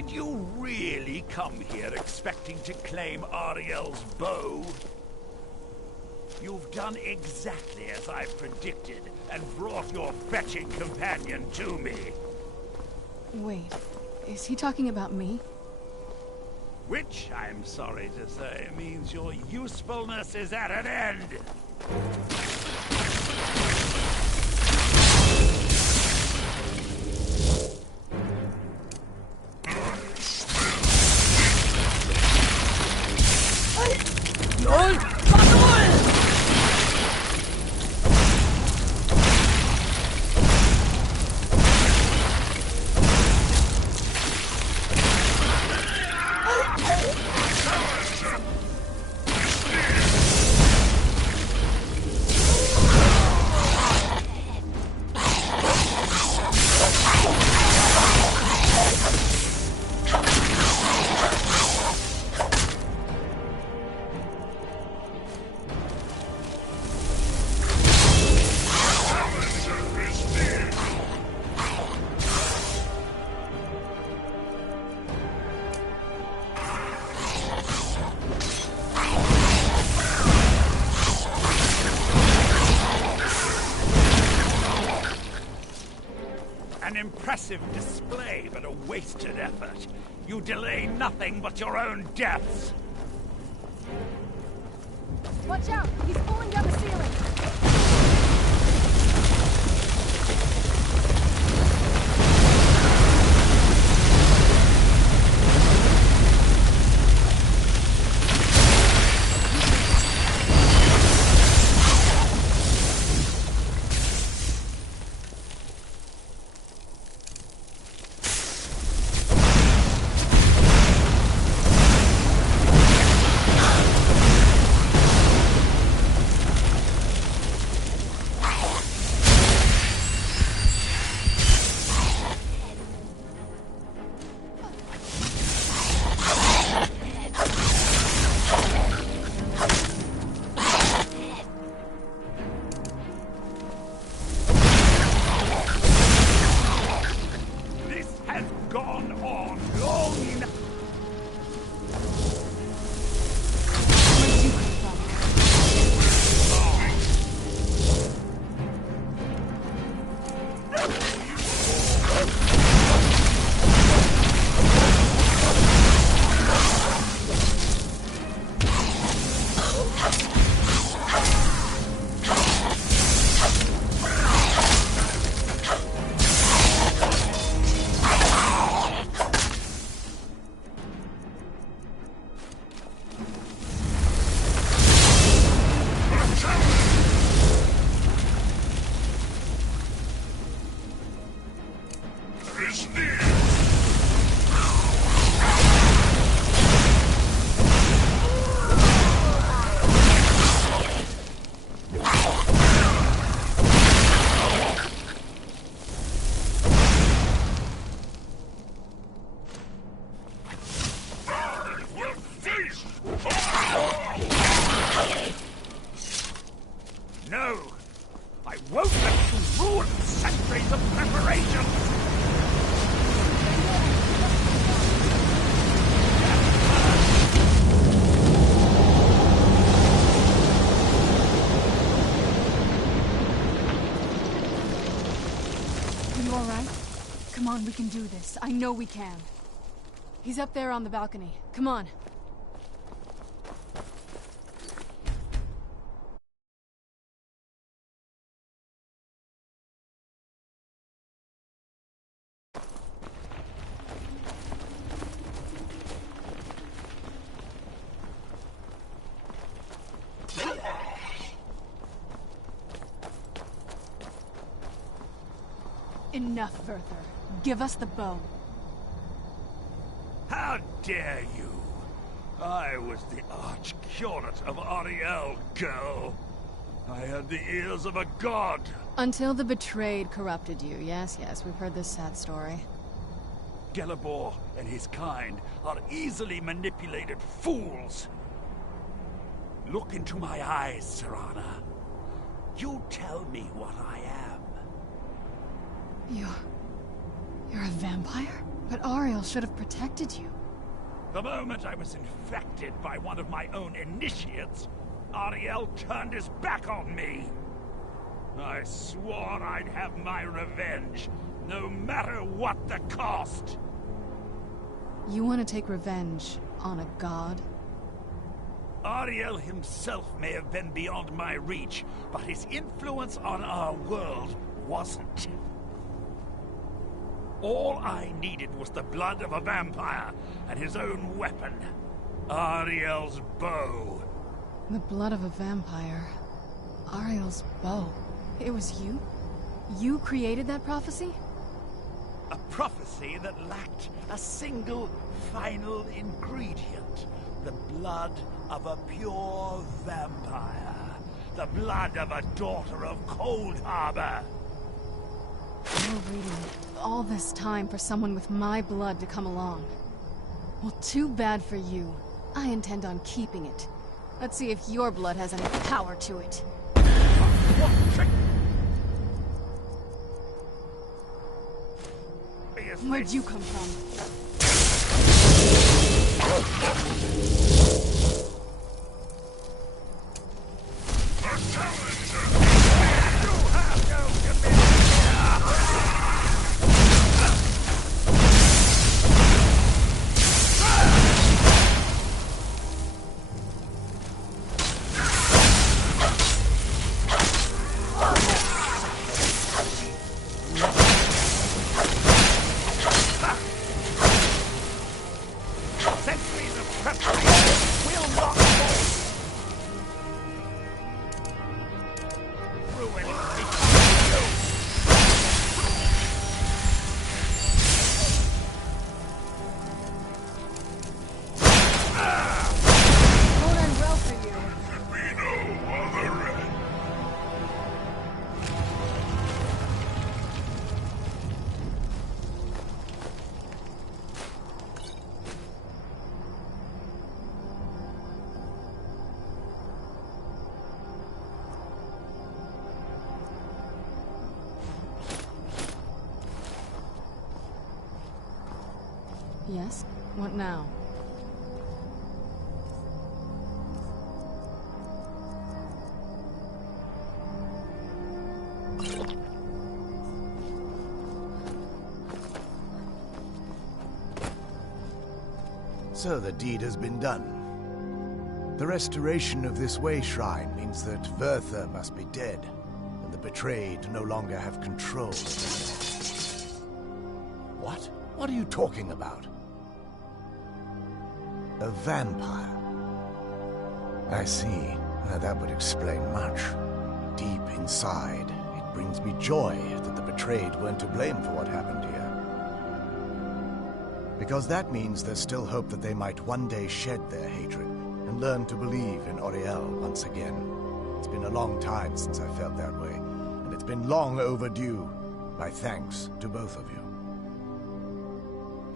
Did you really come here expecting to claim Ariel's bow? You've done exactly as I predicted, and brought your fetching companion to me. Wait, is he talking about me? Which, I'm sorry to say, means your usefulness is at an end. An impressive display, but a wasted effort. You delay nothing but your own deaths. Watch out! He's pulling down the ceiling! No! I won't let you ruin centuries of preparation! Are you alright? Come on, we can do this. I know we can. He's up there on the balcony. Come on. Enough, Werther. Give us the bow. How dare you! I was the arch-curate of Ariel, girl. I had the ears of a god. Until the betrayed corrupted you. Yes, yes, we've heard this sad story. Gelibor and his kind are easily manipulated fools. Look into my eyes, Serana. You tell me what I am. You're a vampire? But Ariel should have protected you. The moment I was infected by one of my own initiates, Ariel turned his back on me. I swore I'd have my revenge, no matter what the cost. You want to take revenge on a god? Ariel himself may have been beyond my reach, but his influence on our world wasn't. All I needed was the blood of a vampire and his own weapon, Ariel's bow. The blood of a vampire. Ariel's bow. It was you? You created that prophecy? A prophecy that lacked a single final ingredient. The blood of a pure vampire. The blood of a daughter of Cold Harbor. You're waiting all this time for someone with my blood to come along. Well, too bad for you. I intend on keeping it. Let's see if your blood has any power to it. What trick? Where'd you come from? Yes? What now? So the deed has been done. The restoration of this way shrine means that Verther must be dead, and the betrayed no longer have control. What? What are you talking about? A vampire. I see. That would explain much. Deep inside, it brings me joy that the betrayed weren't to blame for what happened here. Because that means there's still hope that they might one day shed their hatred and learn to believe in Auriel once again. It's been a long time since I felt that way, and it's been long overdue. My thanks to both of you.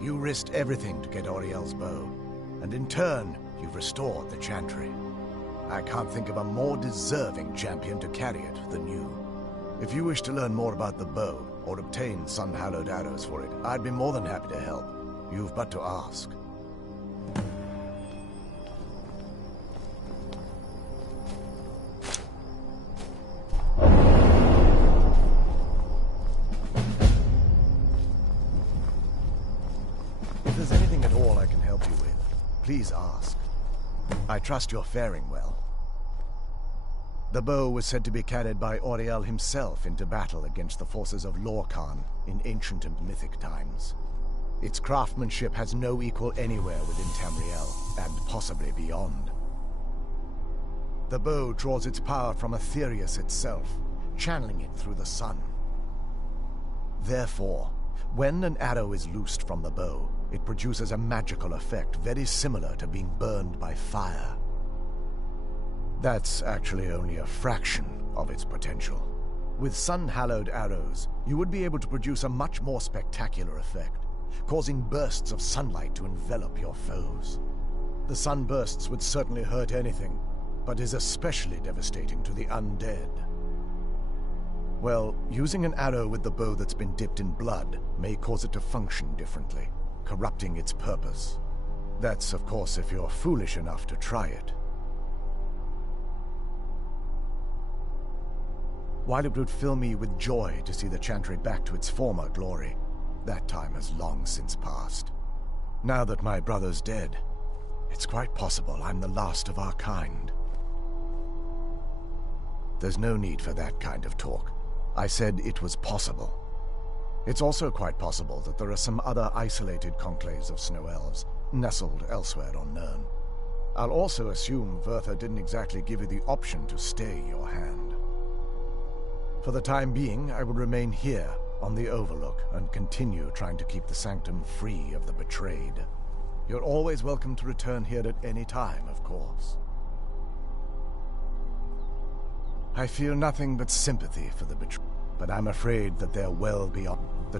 You risked everything to get Auriel's bow, and in turn, you've restored the Chantry. I can't think of a more deserving champion to carry it than you. If you wish to learn more about the bow, or obtain sun-hallowed arrows for it, I'd be more than happy to help. You've but to ask. If there's anything at all I can help you with, please ask. I trust you're faring well. The bow was said to be carried by Auriel himself into battle against the forces of Lorcan in ancient and mythic times. Its craftsmanship has no equal anywhere within Tamriel, and possibly beyond. The bow draws its power from Aetherius itself, channeling it through the sun. Therefore, when an arrow is loosed from the bow, it produces a magical effect very similar to being burned by fire. That's actually only a fraction of its potential. With sun-hallowed arrows, you would be able to produce a much more spectacular effect, causing bursts of sunlight to envelop your foes. The sunbursts would certainly hurt anything, but is especially devastating to the undead. Well, using an arrow with the bow that's been dipped in blood may cause it to function differently. corrupting its purpose. That's, of course, if you're foolish enough to try it. While it would fill me with joy to see the Chantry back to its former glory, that time has long since passed. Now that my brother's dead, it's quite possible I'm the last of our kind. There's no need for that kind of talk. I said it was possible. It's also quite possible that there are some other isolated conclaves of snow elves, nestled elsewhere on Nirn. I'll also assume Vertha didn't exactly give you the option to stay your hand. For the time being, I will remain here, on the Overlook, and continue trying to keep the Sanctum free of the betrayed. You're always welcome to return here at any time, of course. I feel nothing but sympathy for the betrayed, but I'm afraid that they're well beyond. The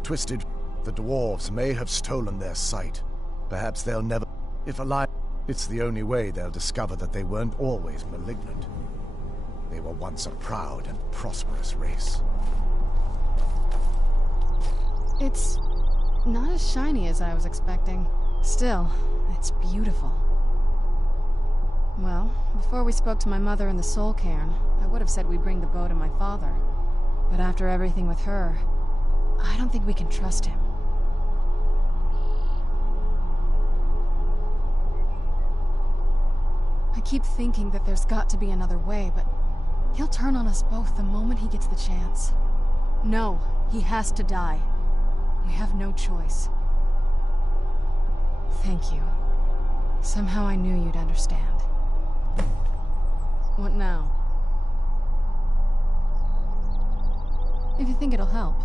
dwarves may have stolen their sight. Perhaps they'll never... If alive, it's the only way they'll discover that they weren't always malignant. They were once a proud and prosperous race. It's not as shiny as I was expecting. Still, it's beautiful. Well, before we spoke to my mother in the Soul Cairn, I would have said we'd bring the bow to my father. But after everything with her, I don't think we can trust him. I keep thinking that there's got to be another way, but he'll turn on us both the moment he gets the chance. No, he has to die. We have no choice. Thank you. Somehow I knew you'd understand. What now? If you think it'll help.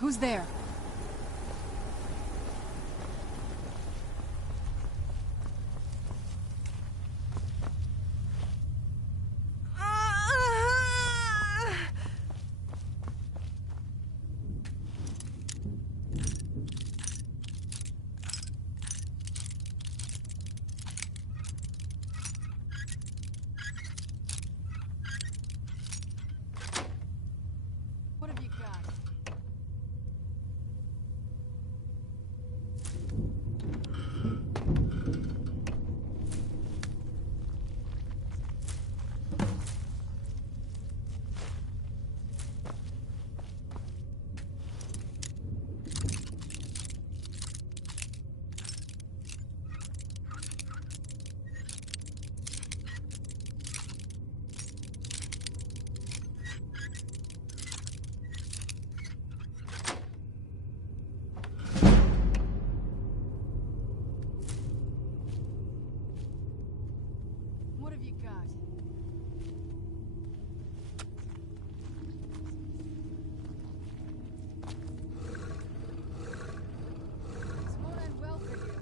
Who's there? What have you got? What have you got? This won't end well for you.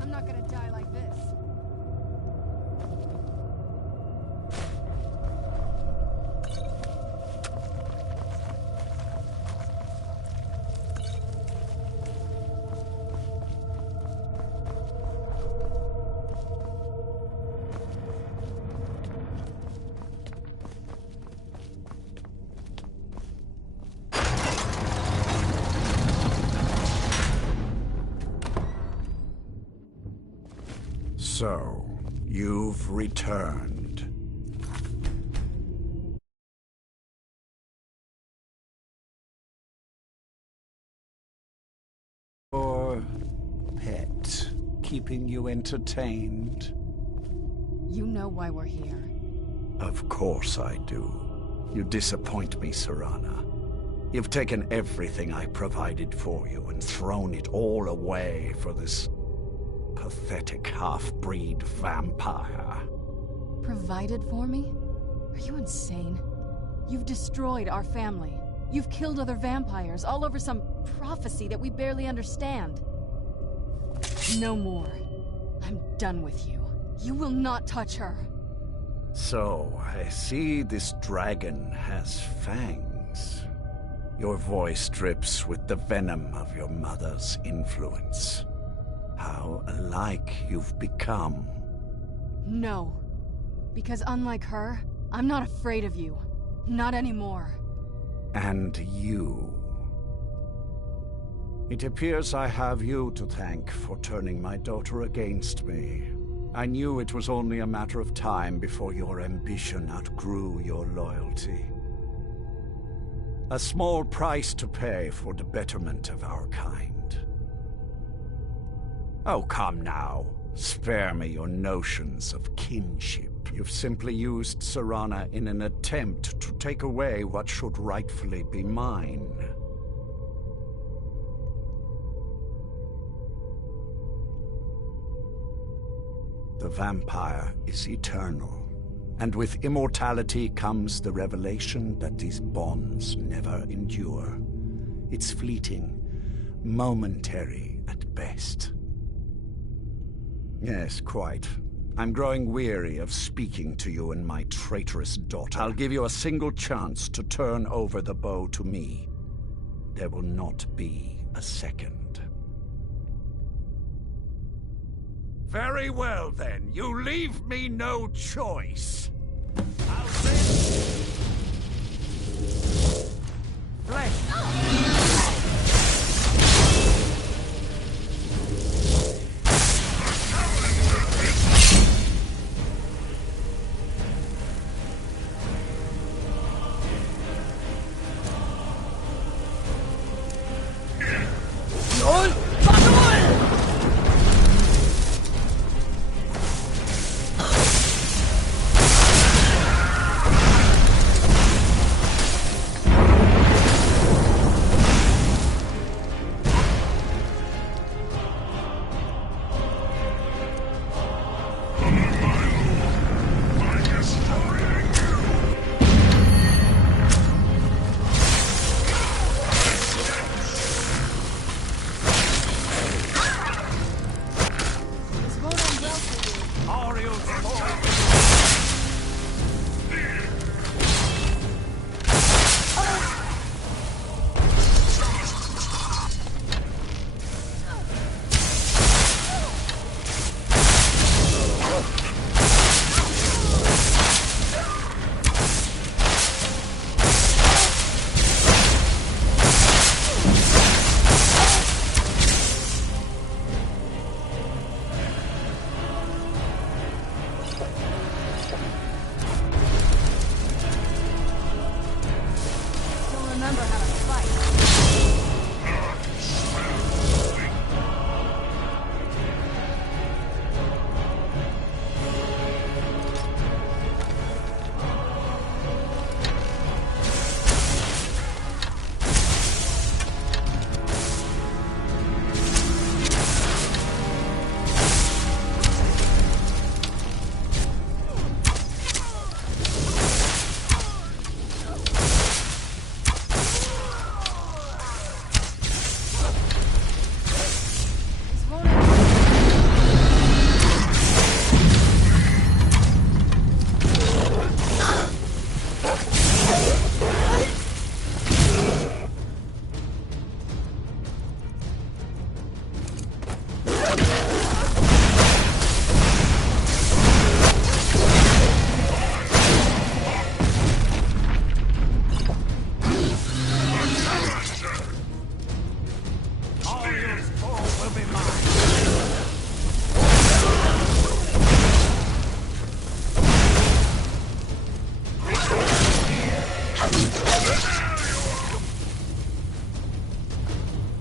I'm not gonna die like this. So, you've returned. Or pet, keeping you entertained? You know why we're here. Of course I do. You disappoint me, Serana. You've taken everything I provided for you and thrown it all away for this pathetic half-breed vampire. Provided for me? Are you insane? You've destroyed our family. You've killed other vampires, all over some prophecy that we barely understand. No more. I'm done with you. You will not touch her. So, I see this dragon has fangs. Your voice drips with the venom of your mother's influence. How alike you've become. No. Because unlike her, I'm not afraid of you. Not anymore. And you. It appears I have you to thank for turning my daughter against me. I knew it was only a matter of time before your ambition outgrew your loyalty. A small price to pay for the betterment of our kind. Oh, come now. Spare me your notions of kinship. You've simply used Serana in an attempt to take away what should rightfully be mine. The vampire is eternal, and with immortality comes the revelation that these bonds never endure. It's fleeting, momentary at best. Yes, quite. I'm growing weary of speaking to you and my traitorous daughter. I'll give you a single chance to turn over the bow to me. There will not be a second. Very well, then. You leave me no choice. I'll send flesh. Don't remember how to fight. This won't end. Ariel's fall will be mine.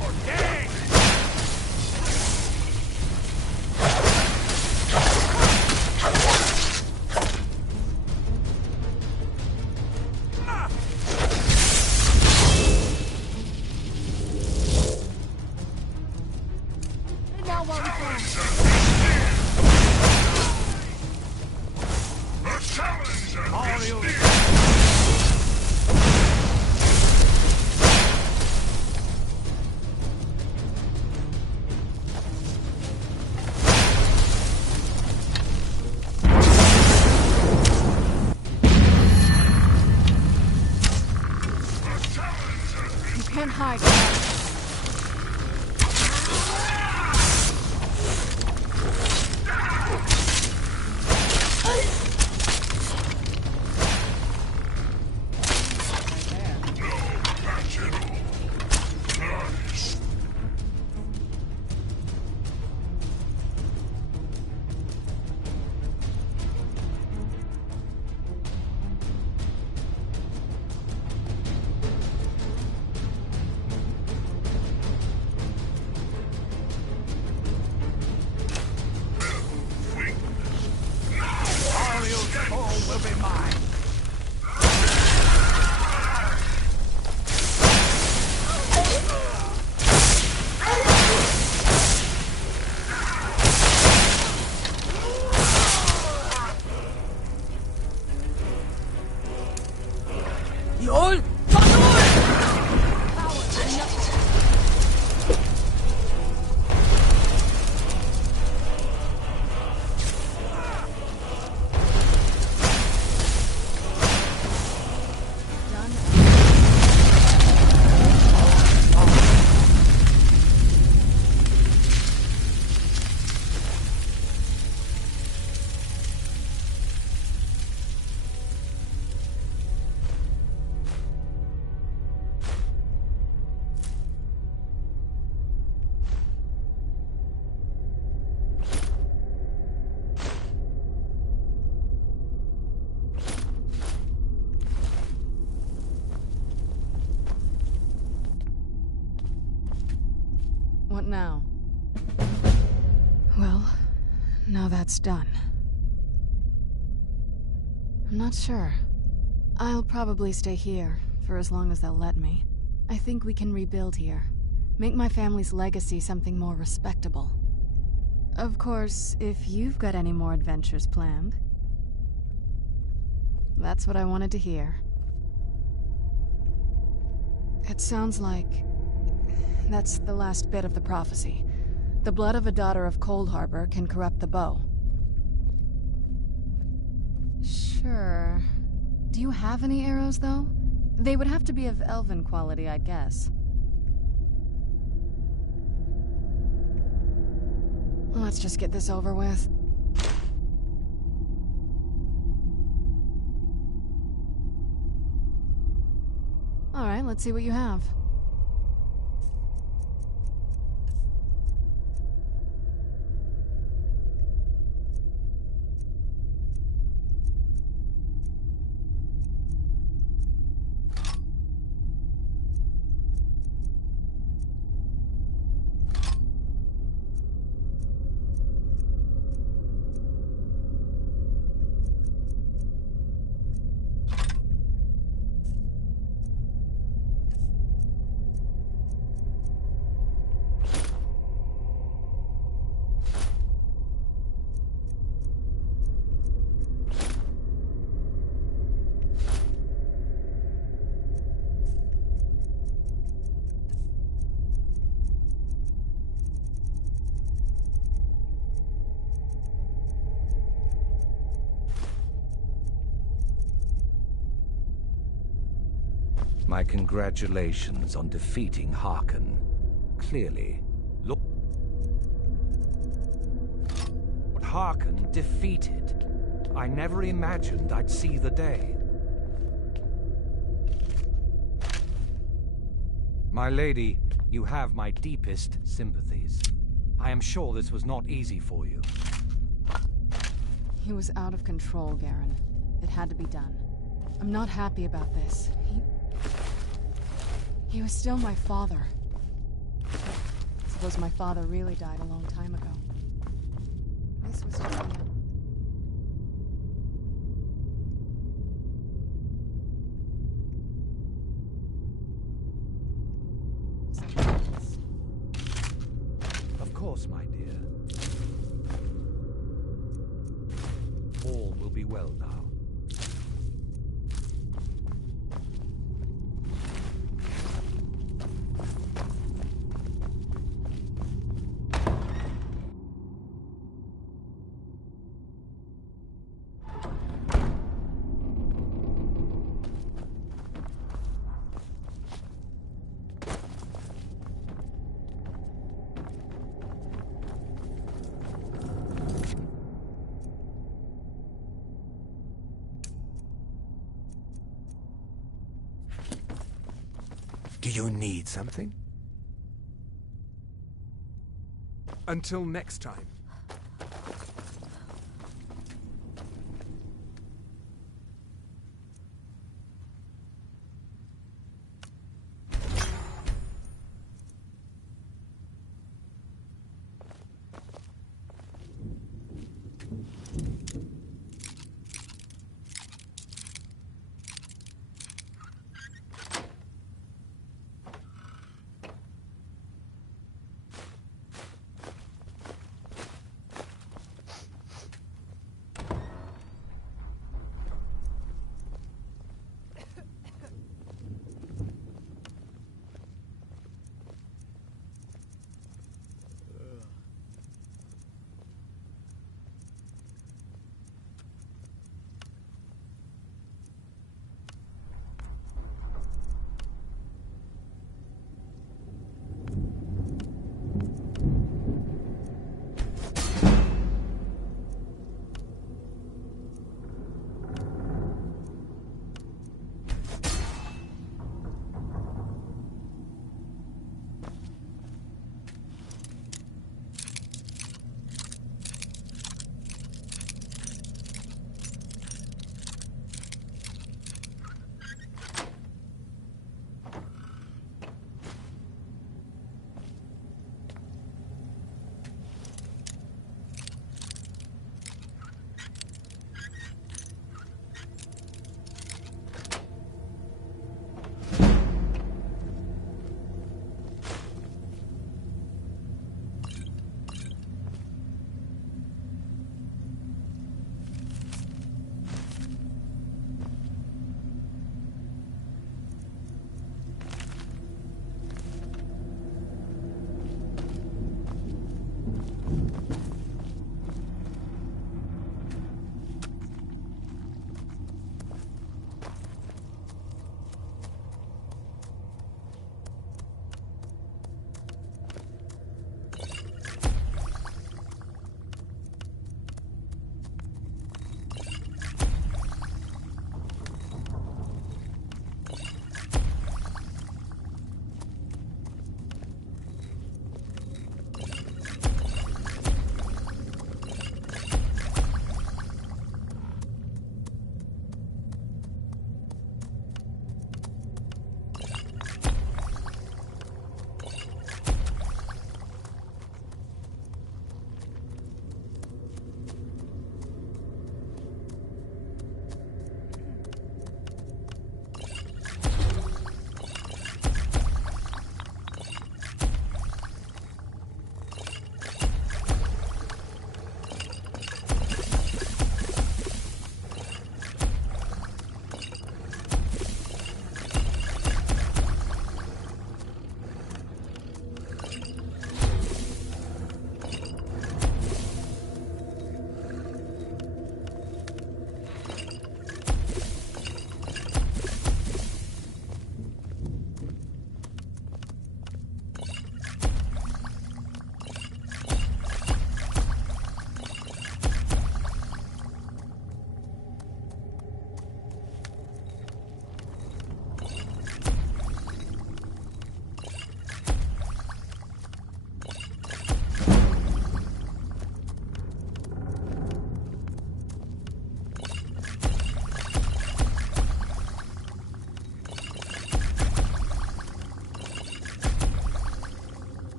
Okay. Get it out while we can. Ariel's You can't hide. Ariel's fall will be mine. What now? Well, now that's done. I'm not sure. I'll probably stay here, for as long as they'll let me. I think we can rebuild here. Make my family's legacy something more respectable. Of course, if you've got any more adventures planned. That's what I wanted to hear. It sounds like... that's the last bit of the prophecy. The blood of a daughter of Cold Harbor can corrupt the bow. Sure. Do you have any arrows, though? They would have to be of elven quality, I'd guess. Let's just get this over with. Alright, let's see what you have. My congratulations on defeating Harkon. Clearly, look. Harkon defeated. I never imagined I'd see the day. My lady, you have my deepest sympathies. I am sure this was not easy for you. He was out of control, Garen. It had to be done. I'm not happy about this. He was still my father. Suppose my father really died a long time ago. This was just Of course, my dear. All will be well now. Do you need something? Until next time.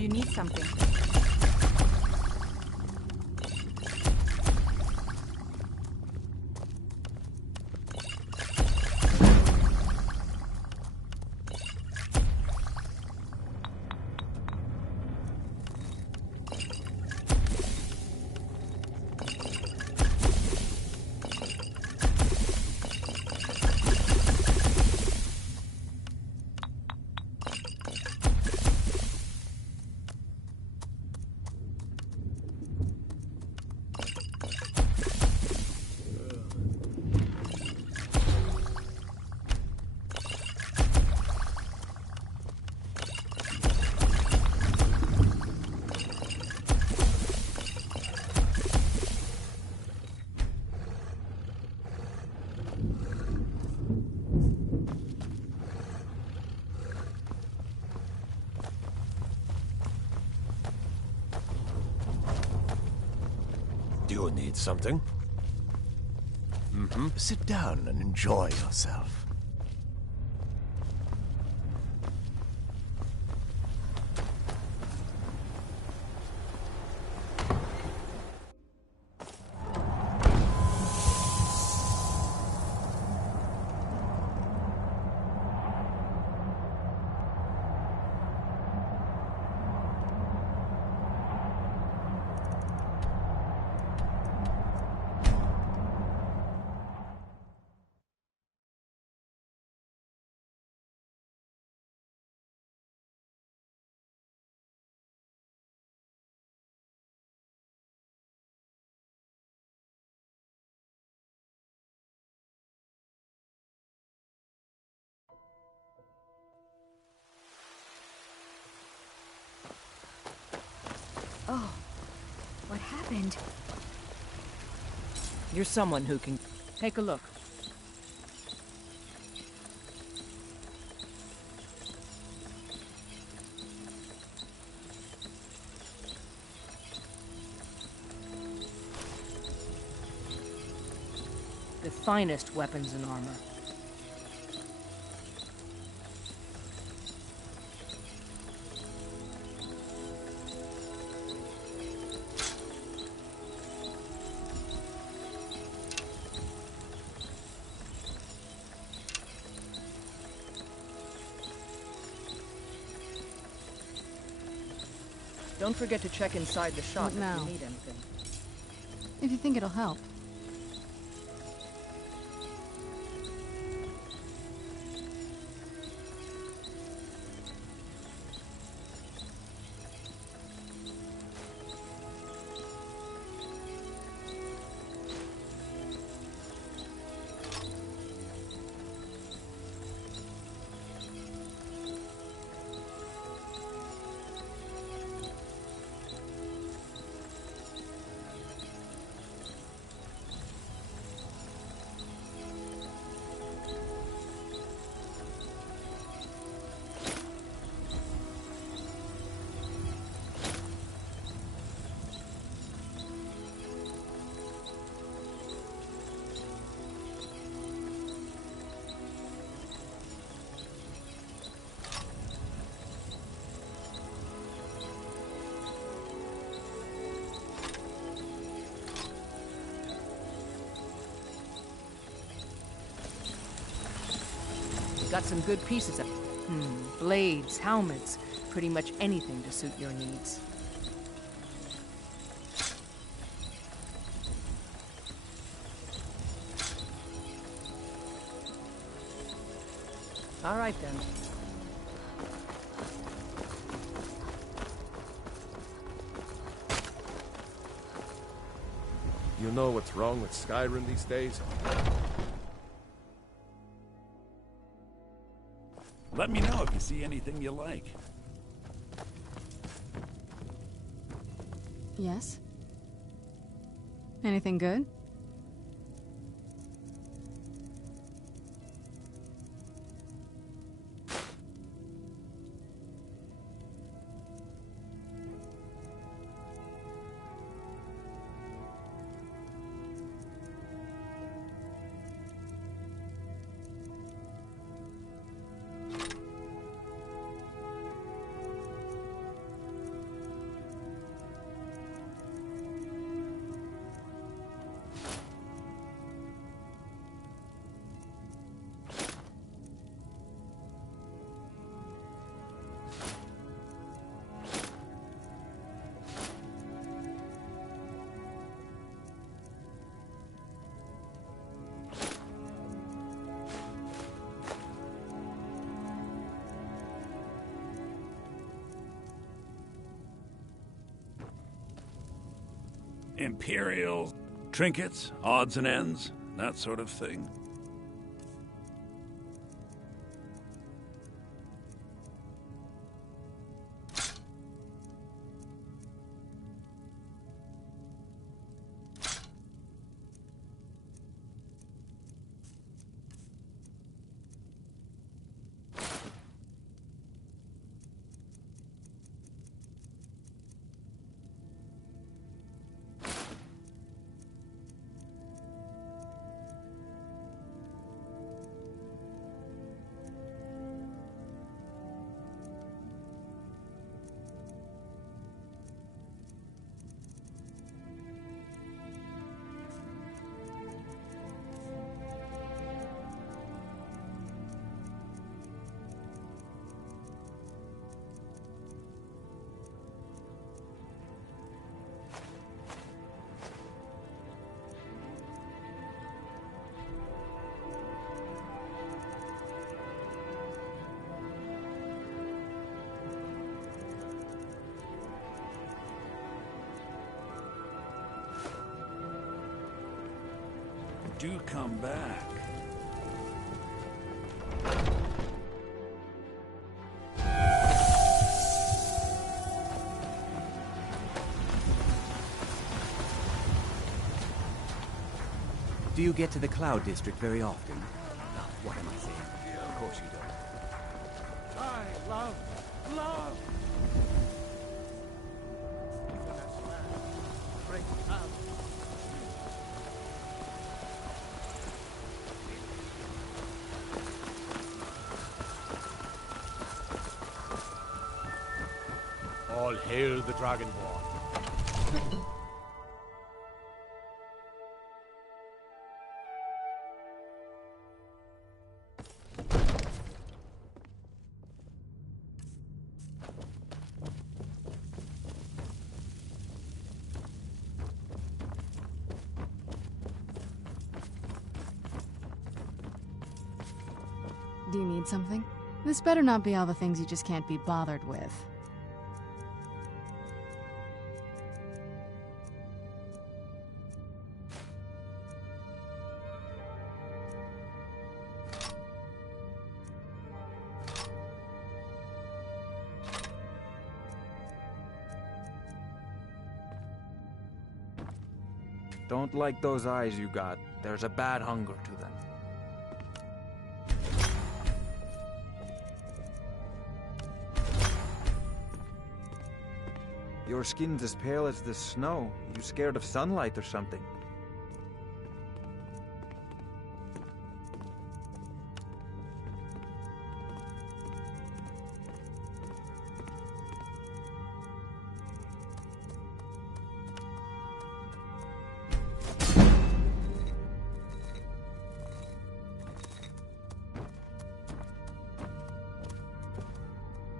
Do you need something? Do you need something? Sit down and enjoy yourself. Oh, what happened? You're someone who can... Take a look. The finest weapons and armor. Don't forget to check inside the shop What if now? you need anything. If you think it'll help. Got some good pieces of... blades, helmets, pretty much anything to suit your needs. All right, then. You know what's wrong with Skyrim these days? Let me know if you see anything you like. Yes? Anything good? Imperials, trinkets, odds and ends, that sort of thing. Do come back. Do you get to the Cloud District very often? Oh, what am I saying? Of course you don't. I love. All hail the Dragonborn. Do you need something? This better not be all the things you just can't be bothered with. Don't like those eyes you got. There's a bad hunger to them. Your skin's as pale as the snow. You scared of sunlight or something?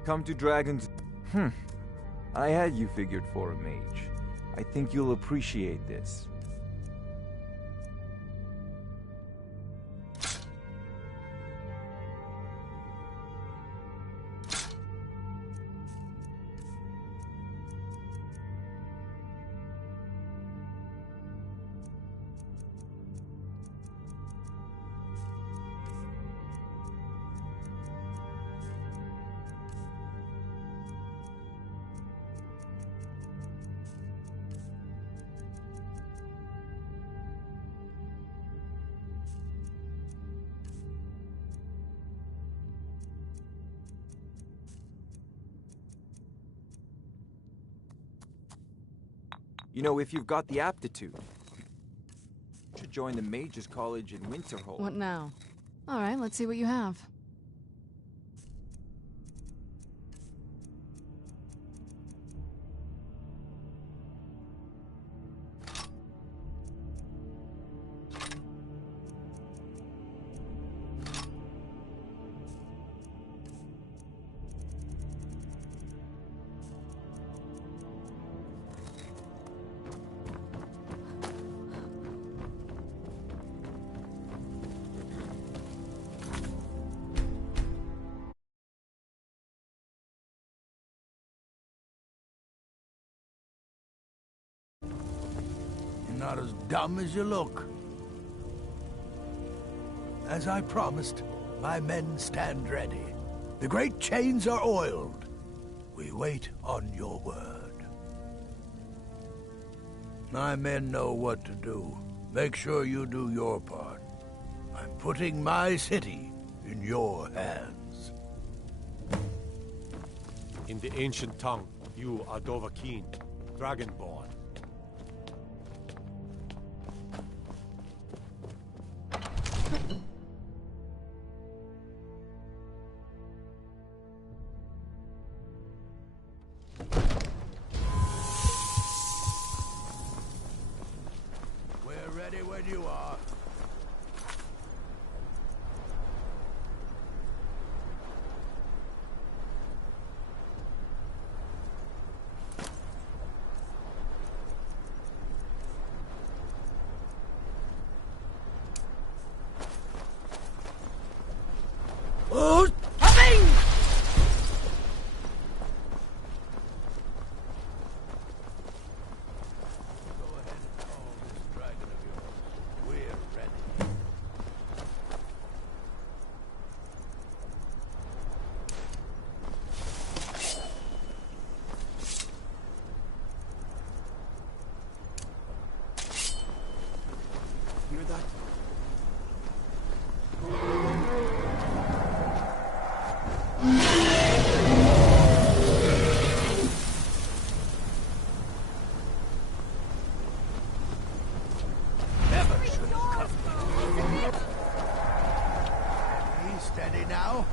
Come to Dragon's... I had you figured for a mage. I think you'll appreciate this. You know, if you've got the aptitude, you should join the Mages College in Winterhold. What now? Alright, let's see what you have. not as dumb as you look. As I promised, my men stand ready. The great chains are oiled. We wait on your word. My men know what to do. Make sure you do your part. I'm putting my city in your hands. In the ancient tongue, you are Dovahkiin, Dragonborn. We're ready when you are. Who's coming? Go ahead and call this dragon of yours. We're ready. Hear that? Never should have come. Steady now.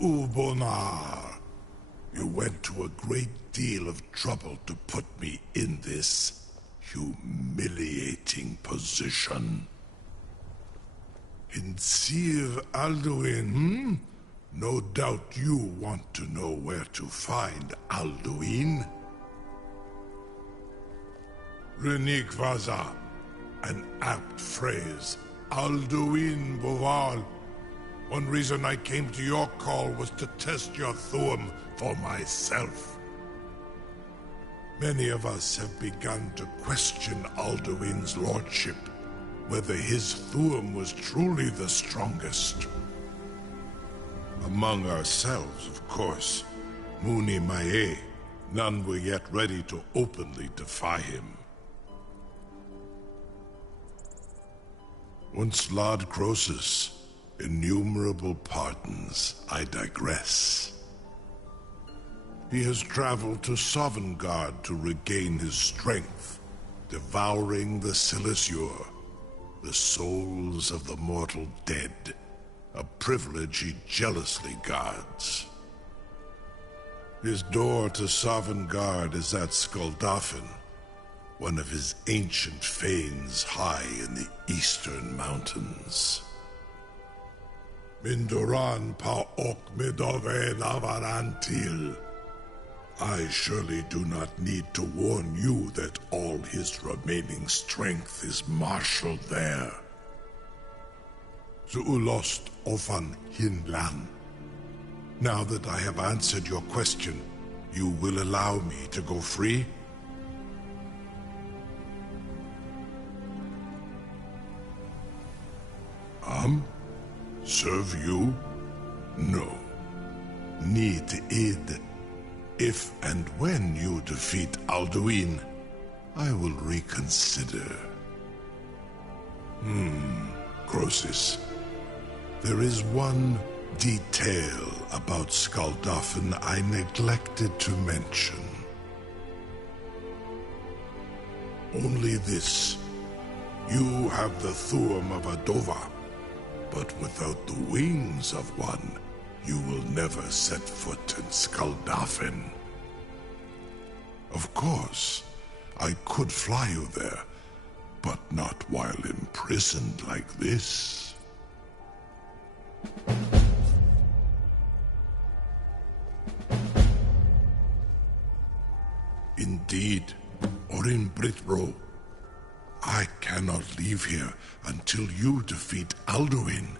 Ubonar, you went to a great deal of trouble to put me in this humiliating position. In Sir Alduin, No doubt you want to know where to find Alduin. Renik Vaza, an apt phrase. Alduin Boval. One reason I came to your call was to test your Thuum for myself. Many of us have begun to question Alduin's lordship, whether his Thuum was truly the strongest. Among ourselves, of course, Muni Mae, none were yet ready to openly defy him. Once Lord Croesus, innumerable pardons, I digress. He has traveled to Sovngarde to regain his strength, devouring the Silesur, the souls of the mortal dead, a privilege he jealously guards. His door to Sovngarde is at Skuldafn, one of his ancient fanes high in the eastern mountains. Mindoran pa ok midove navarantil. I surely do not need to warn you that all his remaining strength is marshaled there. Zuulost Ofan Hinlan. Now that I have answered your question, you will allow me to go free? Serve you? No. Need id. If and when you defeat Alduin, I will reconsider. Croesus. There is one detail about Skaldafen I neglected to mention. Only this. You have the Thuum of Adova, but without the wings of one, you will never set foot in Skaldafen. Of course, I could fly you there, but not while imprisoned like this. Indeed, Orin Britbro, I cannot leave here until you defeat Alduin,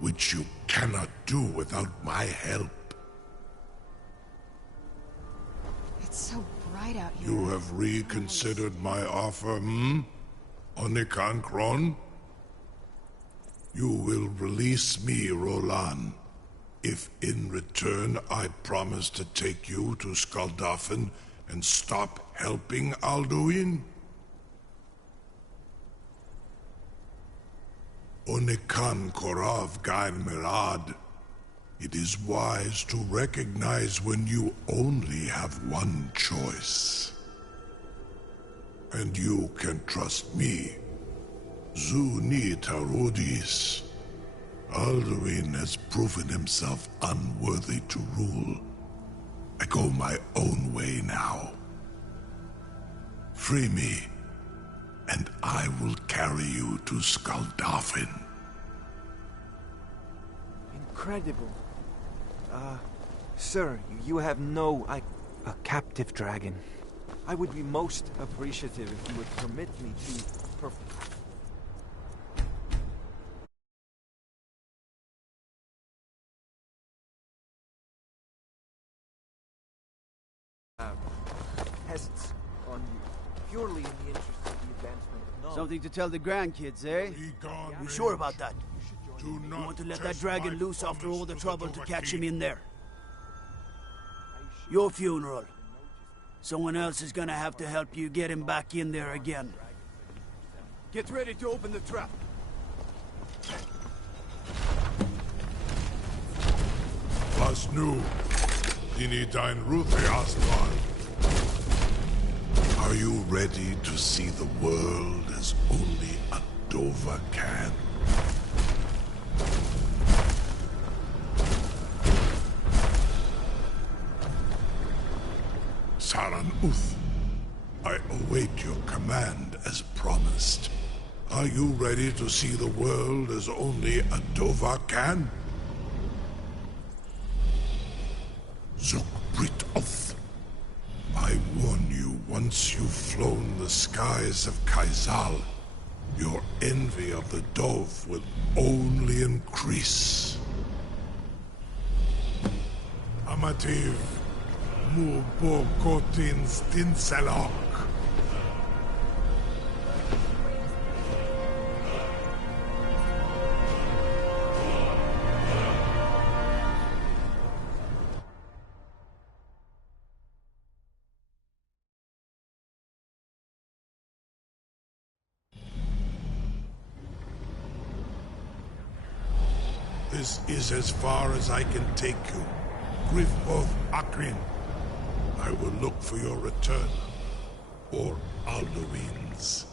which you cannot do without my help. It's so bright out here. You have reconsidered my offer, Onikan Kron? You will release me, Rolan, if in return I promise to take you to Skaldafen and stop helping Alduin? Onikan Korav Gain Mirad. It is wise to recognize when you only have one choice. And you can trust me. Zuni Tarudis. Alduin has proven himself unworthy to rule. I go my own way now. Free me, and I will carry you to Skaldafen. Incredible. Sir, you have a captive dragon. I would be most appreciative if you would permit me to pests on you, purely in the interest of the advancement of knowledge. Something to tell the grandkids, eh? You sure about that? You want to let that dragon loose after all the trouble to catch him in there? Your funeral. Someone else is gonna have to help you get him back in there again. Get ready to open the trap. Was nu, Dini dein Ruthi Aslan. Are you ready to see the world as only a Dova can? Saran Uth, I await your command as promised. Are you ready to see the world as only a Dova can? Zukbrit Uth, I warn you, once you've flown the skies of Kaizal, your envy of the Dove will only increase. Amativ. Mubokotin Stinselok. This is as far as I can take you. Grifoth Akrin. I will look for your return, or Alduin's.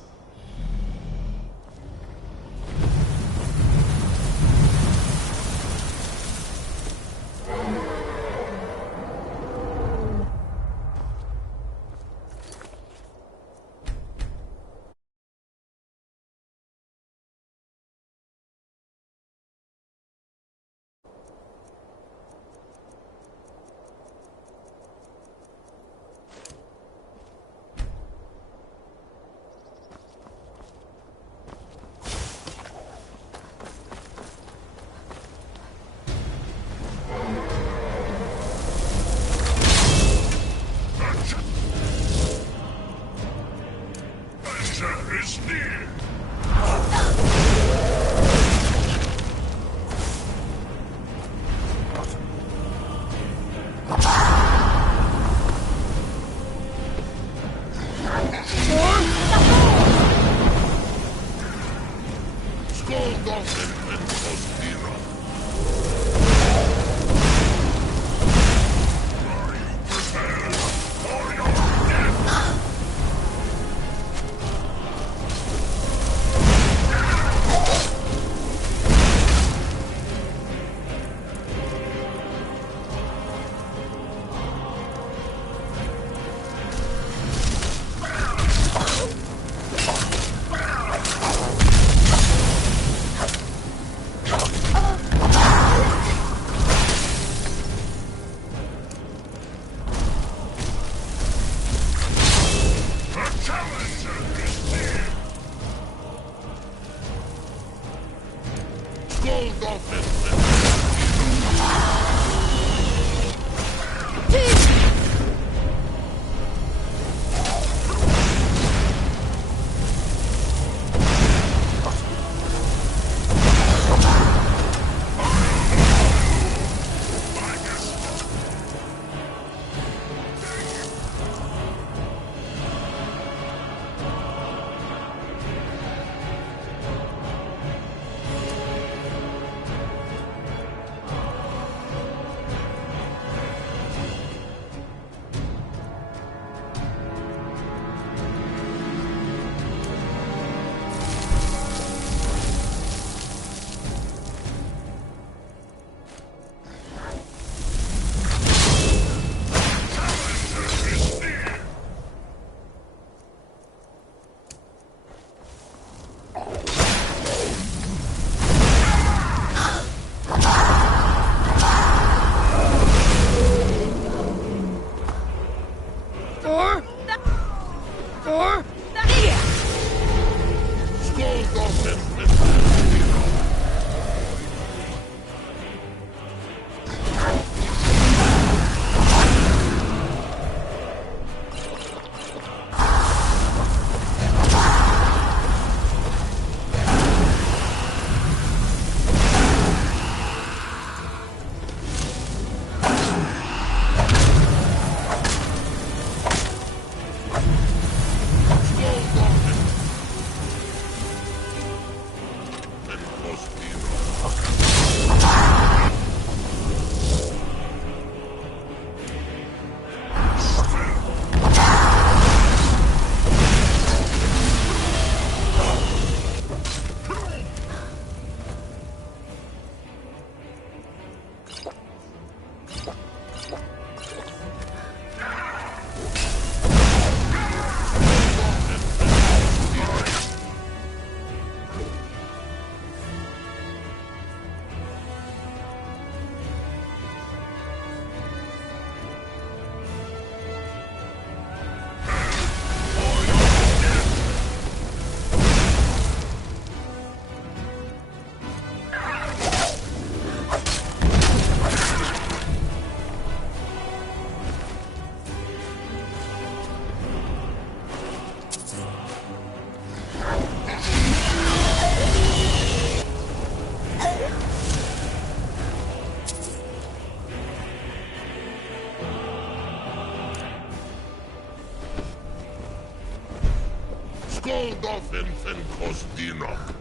Skoldofen Fenkostinok.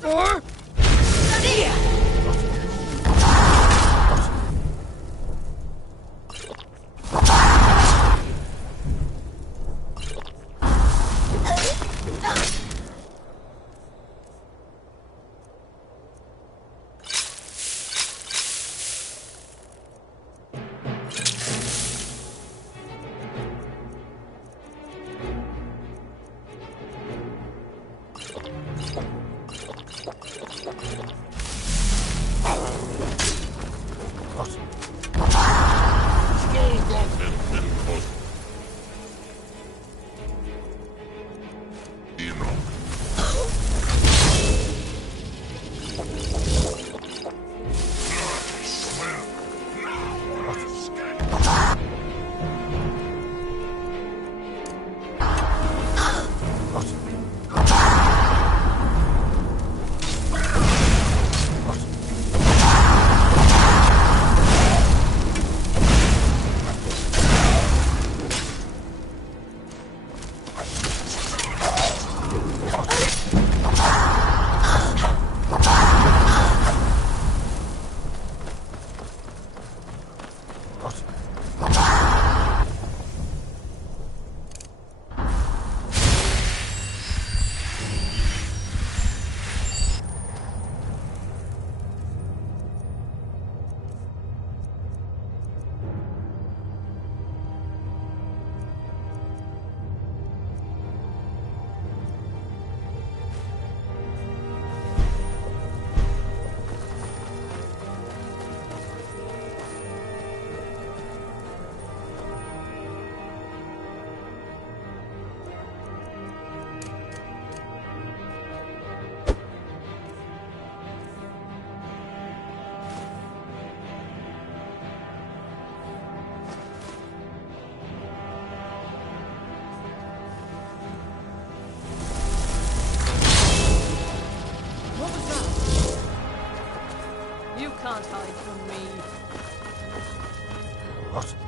for... You can't hide from me. What?